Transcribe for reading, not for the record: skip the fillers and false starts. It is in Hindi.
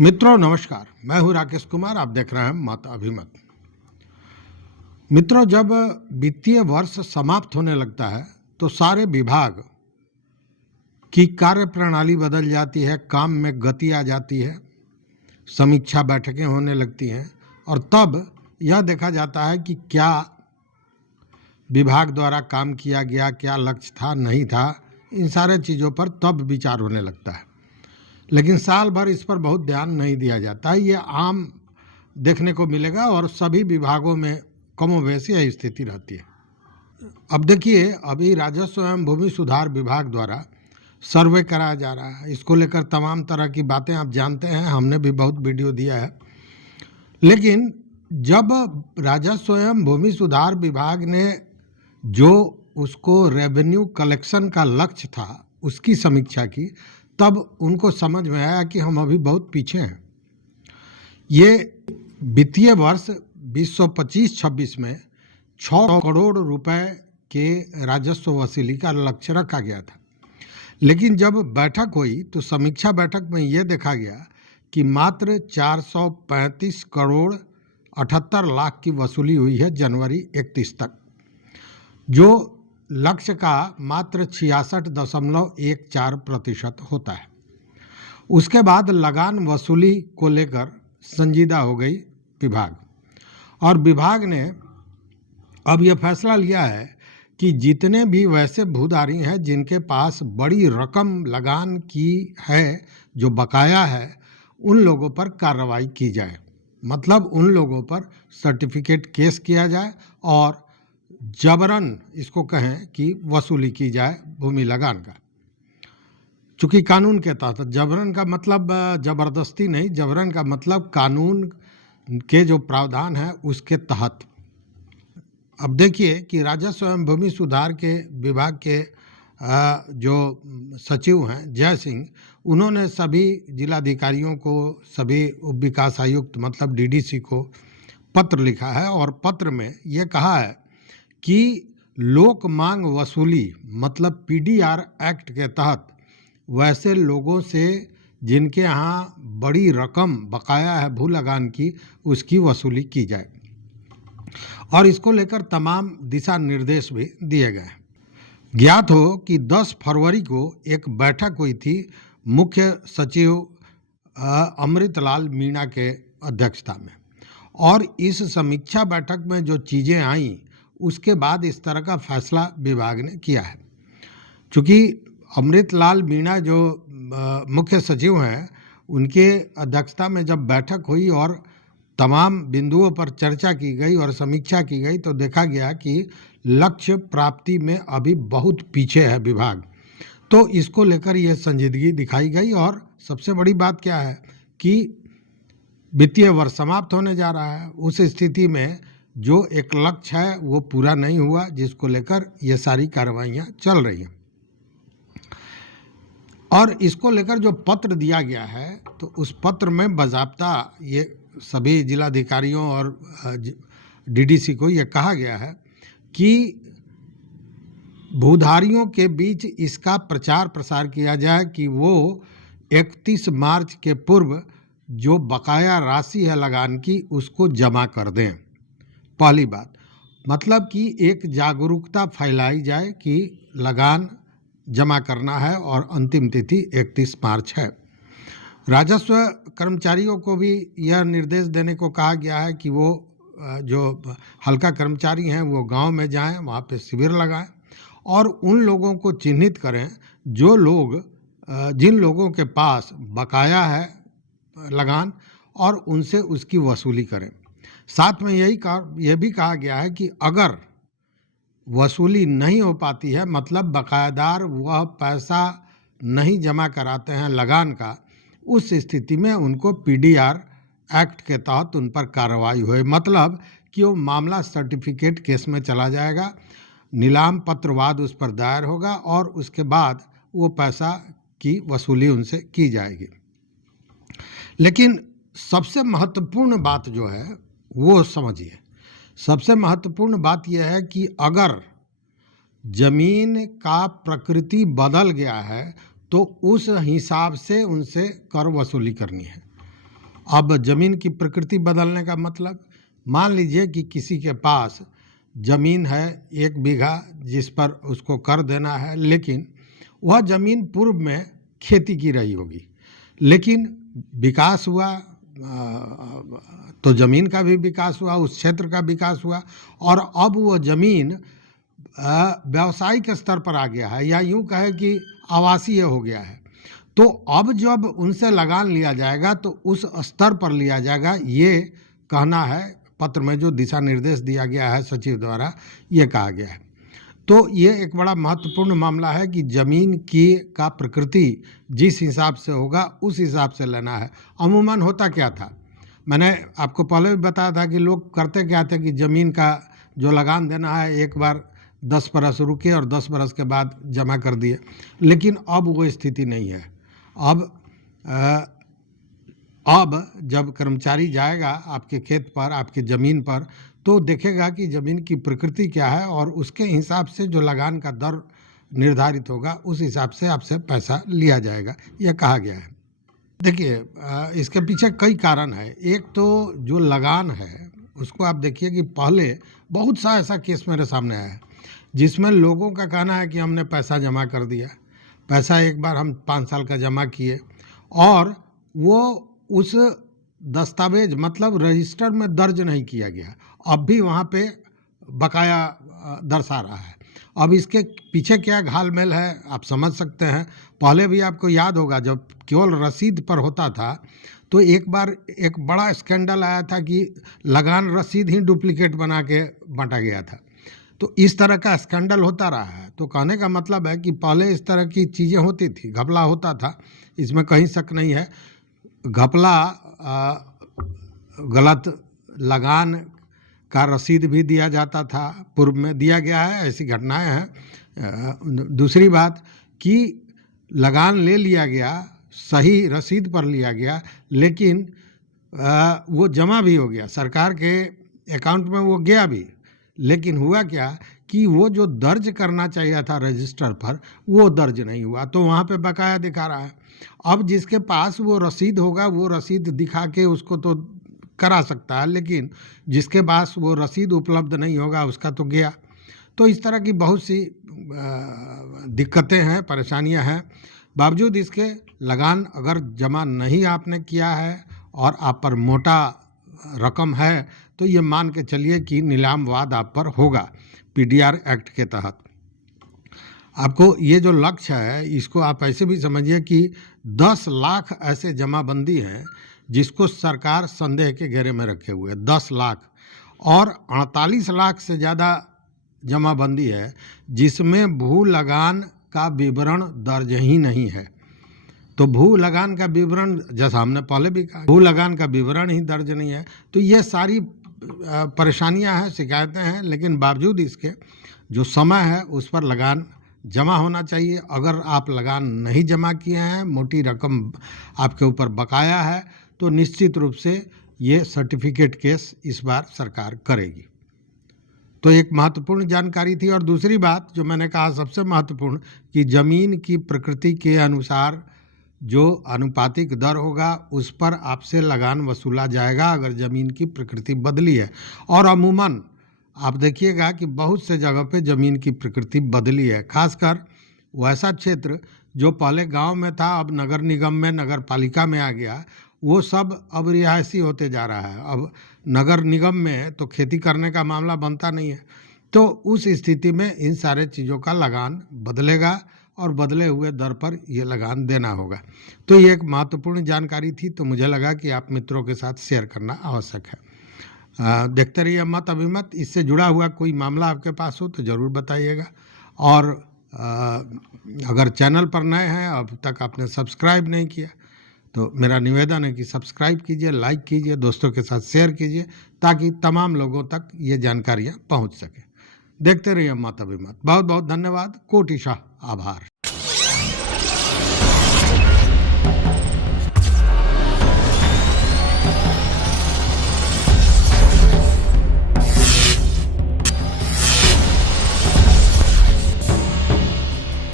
मित्रों नमस्कार, मैं हूं राकेश कुमार। आप देख रहे हैं मत अभिमत। मित्रों, जब वित्तीय वर्ष समाप्त होने लगता है तो सारे विभाग की कार्य प्रणाली बदल जाती है, काम में गति आ जाती है, समीक्षा बैठकें होने लगती हैं और तब यह देखा जाता है कि क्या विभाग द्वारा काम किया गया, क्या लक्ष्य था, नहीं था, इन सारे चीज़ों पर तब विचार होने लगता है। लेकिन साल भर इस पर बहुत ध्यान नहीं दिया जाता है। ये आम देखने को मिलेगा और सभी विभागों में कमोबेश यही स्थिति रहती है। अब देखिए, अभी राजस्व एवं भूमि सुधार विभाग द्वारा सर्वे कराया जा रहा है। इसको लेकर तमाम तरह की बातें आप जानते हैं, हमने भी बहुत वीडियो दिया है। लेकिन जब राजस्व एवं भूमि सुधार विभाग ने जो उसको रेवेन्यू कलेक्शन का लक्ष्य था उसकी समीक्षा की, तब उनको समझ में आया कि हम अभी बहुत पीछे हैं। ये वित्तीय वर्ष 2025-26 में 6 करोड़ रुपए के राजस्व वसूली का लक्ष्य रखा गया था। लेकिन जब बैठक हुई तो समीक्षा बैठक में ये देखा गया कि मात्र 435 करोड़ 78 लाख की वसूली हुई है जनवरी 31 तक, जो लक्ष्य का मात्र 66.14% होता है। उसके बाद लगान वसूली को लेकर संजीदा हो गई विभाग, और विभाग ने अब यह फैसला लिया है कि जितने भी वैसे भूधारी हैं जिनके पास बड़ी रकम लगान की है, जो बकाया है, उन लोगों पर कार्रवाई की जाए। मतलब उन लोगों पर सर्टिफिकेट केस किया जाए और जबरन इसको कहें कि वसूली की जाए भूमि लगान का। चूँकि कानून के तहत, जबरन का मतलब ज़बरदस्ती नहीं, जबरन का मतलब कानून के जो प्रावधान है उसके तहत। अब देखिए कि राजस्व एवं भूमि सुधार के विभाग के जो सचिव हैं जय सिंह, उन्होंने सभी जिलाधिकारियों को, सभी उप विकास आयुक्त मतलब डीडीसी को पत्र लिखा है और पत्र में ये कहा है कि लोक मांग वसूली मतलब पीडीआर एक्ट के तहत वैसे लोगों से जिनके यहाँ बड़ी रकम बकाया है भू लगान की, उसकी वसूली की जाए। और इसको लेकर तमाम दिशा निर्देश भी दिए गए हैं। ज्ञात हो कि 10 फरवरी को एक बैठक हुई थी मुख्य सचिव अमृतलाल मीणा के अध्यक्षता में, और इस समीक्षा बैठक में जो चीज़ें आईं उसके बाद इस तरह का फैसला विभाग ने किया है। चूँकि अमृतलाल मीणा जो मुख्य सचिव हैं, उनके अध्यक्षता में जब बैठक हुई और तमाम बिंदुओं पर चर्चा की गई और समीक्षा की गई, तो देखा गया कि लक्ष्य प्राप्ति में अभी बहुत पीछे है विभाग। तो इसको लेकर यह संजीदगी दिखाई गई। और सबसे बड़ी बात क्या है कि वित्तीय वर्ष समाप्त होने जा रहा है, उस स्थिति में जो एक लक्ष्य है वो पूरा नहीं हुआ, जिसको लेकर ये सारी कार्रवाइयाँ चल रही हैं। और इसको लेकर जो पत्र दिया गया है, तो उस पत्र में बाज़ाब्ता ये सभी जिलाधिकारियों और डीडीसी को ये कहा गया है कि भूधारियों के बीच इसका प्रचार प्रसार किया जाए कि वो 31 मार्च के पूर्व जो बकाया राशि है लगान की, उसको जमा कर दें। पहली बात, मतलब कि एक जागरूकता फैलाई जाए कि लगान जमा करना है और अंतिम तिथि 31 मार्च है। राजस्व कर्मचारियों को भी यह निर्देश देने को कहा गया है कि वो जो हल्का कर्मचारी हैं वो गांव में जाएं, वहाँ पे शिविर लगाएं और उन लोगों को चिन्हित करें जो लोग जिन लोगों के पास बकाया है लगान, और उनसे उसकी वसूली करें। साथ में यह भी कहा गया है कि अगर वसूली नहीं हो पाती है, मतलब बकायादार वह पैसा नहीं जमा कराते हैं लगान का, उस स्थिति में उनको पीडीआर एक्ट के तहत उन पर कार्रवाई हुई। मतलब कि वो मामला सर्टिफिकेट केस में चला जाएगा, नीलाम पत्रवाद उस पर दायर होगा और उसके बाद वो पैसा की वसूली उनसे की जाएगी। लेकिन सबसे महत्वपूर्ण बात जो है वो समझिए, सबसे महत्वपूर्ण बात यह है कि अगर जमीन का प्रकृति बदल गया है तो उस हिसाब से उनसे कर वसूली करनी है। अब ज़मीन की प्रकृति बदलने का मतलब, मान लीजिए कि किसी के पास ज़मीन है 1 बीघा जिस पर उसको कर देना है, लेकिन वह ज़मीन पूर्व में खेती की रही होगी, लेकिन विकास हुआ तो ज़मीन का भी विकास हुआ, उस क्षेत्र का विकास हुआ, और अब वो ज़मीन व्यावसायिक स्तर पर आ गया है, या यूँ कहे कि आवासीय हो गया है। तो अब जब उनसे लगान लिया जाएगा तो उस स्तर पर लिया जाएगा, ये कहना है पत्र में जो दिशा निर्देश दिया गया है सचिव द्वारा, ये कहा गया है। तो ये एक बड़ा महत्वपूर्ण मामला है कि ज़मीन की का प्रकृति जिस हिसाब से होगा उस हिसाब से लेना है। अमूमन होता क्या था, मैंने आपको पहले भी बताया था कि लोग करते क्या थे कि ज़मीन का जो लगान देना है एक बार 10 बरस रुके और 10 बरस के बाद जमा कर दिए, लेकिन अब वो स्थिति नहीं है। अब जब कर्मचारी जाएगा आपके खेत पर, आपकी ज़मीन पर, तो देखेगा कि ज़मीन की प्रकृति क्या है और उसके हिसाब से जो लगान का दर निर्धारित होगा उस हिसाब से आपसे पैसा लिया जाएगा, यह कहा गया है। देखिए, इसके पीछे कई कारण है। एक तो जो लगान है उसको आप देखिए कि पहले बहुत सा ऐसा केस मेरे सामने आया है जिसमें लोगों का कहना है कि हमने पैसा जमा कर दिया, पैसा एक बार हम 5 साल का जमा किए और वो उस दस्तावेज मतलब रजिस्टर में दर्ज नहीं किया गया, अब भी वहाँ पे बकाया दर्शा रहा है। अब इसके पीछे क्या घालमेल है आप समझ सकते हैं। पहले भी आपको याद होगा जब केवल रसीद पर होता था तो एक बार एक बड़ा स्कैंडल आया था कि लगान रसीद ही डुप्लीकेट बना के बांटा गया था। तो इस तरह का स्कैंडल होता रहा है। तो कहने का मतलब है कि पहले इस तरह की चीज़ें होती थी, घपला होता था, इसमें कहीं शक नहीं है। घपला, गलत लगान का रसीद भी दिया जाता था, पूर्व में दिया गया है, ऐसी घटनाएं हैं। दूसरी बात कि लगान ले लिया गया, सही रसीद पर लिया गया, लेकिन वो जमा भी हो गया, सरकार के अकाउंट में वो गया भी, लेकिन हुआ क्या कि वो जो दर्ज करना चाहिए था रजिस्टर पर वो दर्ज नहीं हुआ, तो वहाँ पे बकाया दिखा रहा है। अब जिसके पास वो रसीद होगा वो रसीद दिखा के उसको तो करा सकता है, लेकिन जिसके पास वो रसीद उपलब्ध नहीं होगा उसका तो गया। तो इस तरह की बहुत सी दिक्कतें हैं, परेशानियां हैं। बावजूद इसके लगान अगर जमा नहीं आपने किया है और आप पर मोटा रकम है तो ये मान के चलिए कि नीलाम वाद आप पर होगा पीडीआर एक्ट के तहत। आपको ये जो लक्ष्य है इसको आप ऐसे भी समझिए कि 10 लाख ऐसे जमाबंदी हैं जिसको सरकार संदेह के घेरे में रखे हुए है, 10 लाख, और 48 लाख से ज़्यादा जमाबंदी है जिसमें भू लगान का विवरण दर्ज ही नहीं है। तो भू लगान का विवरण, जैसा हमने पहले भी कहा, भू लगान का विवरण ही दर्ज नहीं है। तो ये सारी परेशानियां हैं, शिकायतें हैं, लेकिन बावजूद इसके जो समय है उस पर लगान जमा होना चाहिए। अगर आप लगान नहीं जमा किए हैं, मोटी रकम आपके ऊपर बकाया है, तो निश्चित रूप से ये सर्टिफिकेट केस इस बार सरकार करेगी। तो एक महत्वपूर्ण जानकारी थी। और दूसरी बात जो मैंने कहा सबसे महत्वपूर्ण, कि ज़मीन की प्रकृति के अनुसार जो अनुपातिक दर होगा उस पर आपसे लगान वसूला जाएगा अगर ज़मीन की प्रकृति बदली है। और अमूमन आप देखिएगा कि बहुत से जगह पे ज़मीन की प्रकृति बदली है, खासकर वैसा क्षेत्र जो पहले गांव में था अब नगर निगम में, नगर पालिका में आ गया, वो सब अब रिहायशी होते जा रहा है। अब नगर निगम में तो खेती करने का मामला बनता नहीं है, तो उस स्थिति में इन सारे चीज़ों का लगान बदलेगा और बदले हुए दर पर ये लगान देना होगा। तो ये एक महत्वपूर्ण जानकारी थी, तो मुझे लगा कि आप मित्रों के साथ शेयर करना आवश्यक है। देखते रहिए मत अभिमत। इससे जुड़ा हुआ कोई मामला आपके पास हो तो ज़रूर बताइएगा। और अगर चैनल पर नए हैं, अब तक आपने सब्सक्राइब नहीं किया, तो मेरा निवेदन है कि सब्सक्राइब कीजिए, लाइक कीजिए, दोस्तों के साथ शेयर कीजिए, ताकि तमाम लोगों तक ये जानकारियाँ पहुँच सकें। देखते रहिए मत अभिमत। बहुत बहुत धन्यवाद, कोटिशाह आभार।